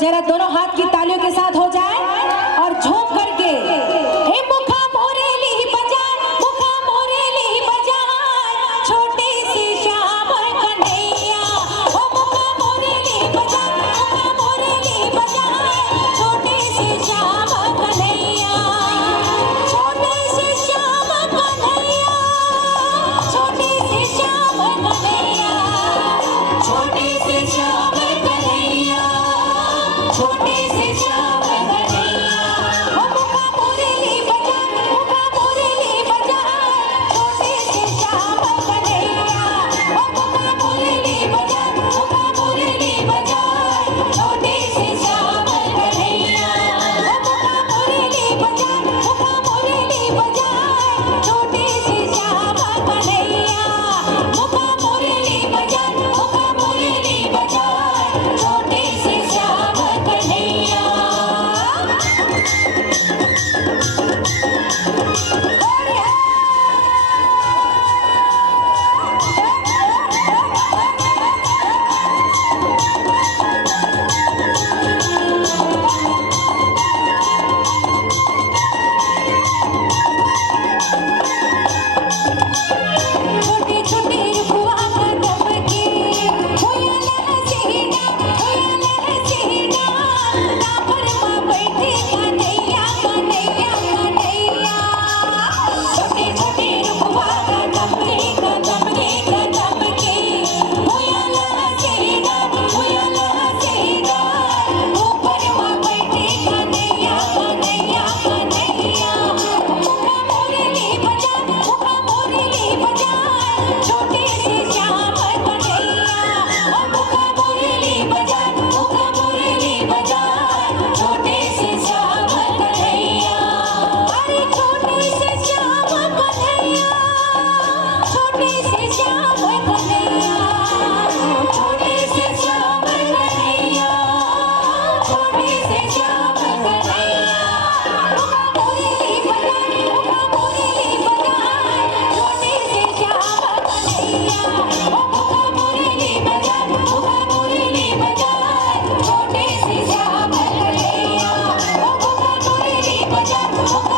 जरा दोनों हाथ की तालियों के साथ हो जाए और झूम करके हे मुखा मोरेली बजाए, मुखा मोरेली बजाए, छोटी सी श्याम कन्हैया। ओ मुखा मोरेली बजाए, मुखा मोरेली बजाए, छोटी सी श्याम कन्हैया, छोटी सी श्याम कन्हैया, छोटी सी श्याम कन्हैया, छोटी सी श्याम कन्हैया, छोटी सी श्याम कन्हैया। ओ मुखा मोरेली बजाए, मुखा मोरेली बजाए, छोटी सी श्याम कन्हैया। ओ मुखा मोरेली बजाए, मुखा मोरेली बजाए, छोटी सी श्याम कन्हैया। ओ मुखा मोरेली बजाए, मुखा मोरेली बजाए, छोटी सी श्याम कन्हैया। मुखा मोरेली बजाए, मुखा मोरेली बजाए, छोटी सी श्याम कन्हैया। छोटी छोटी रुखवा कदम की हुयला सीना, हुयला सीना, टापर माँ बैठी कन्हैया, कन्हैया, कन्हैया। छोटी छोटी रुखवा कदम की हुयला सीना, हुयला सीना, ऊपर माँ बैठी कन्हैया, कन्हैया, कन्हैया। मुखा मोरेली बजाए, मुखा मोरेली बजाए, छोटी सी श्याम कन्हैया। ओ मुखा मोरेली बजाए, मुखा मोरेली बजाए, छोटी सी श्याम कन्हैया। अरे छोटी सी श्याम कन्हैया, छोटी सी श्याम कन्हैया, छोटी सी श्याम कन्हैया, छोटी सी श्याम कन्हैया। मुखा मोरेली बजाए, मुखा मोरेली बजाए, छोटी सी श्याम कन्हैया। ओ मुखा मोरेली बजाए, मुखा मोरेली बजाए, छोटी सी श्याम कन्हैया। ओ मुखा मोरेली बजाए, मुखा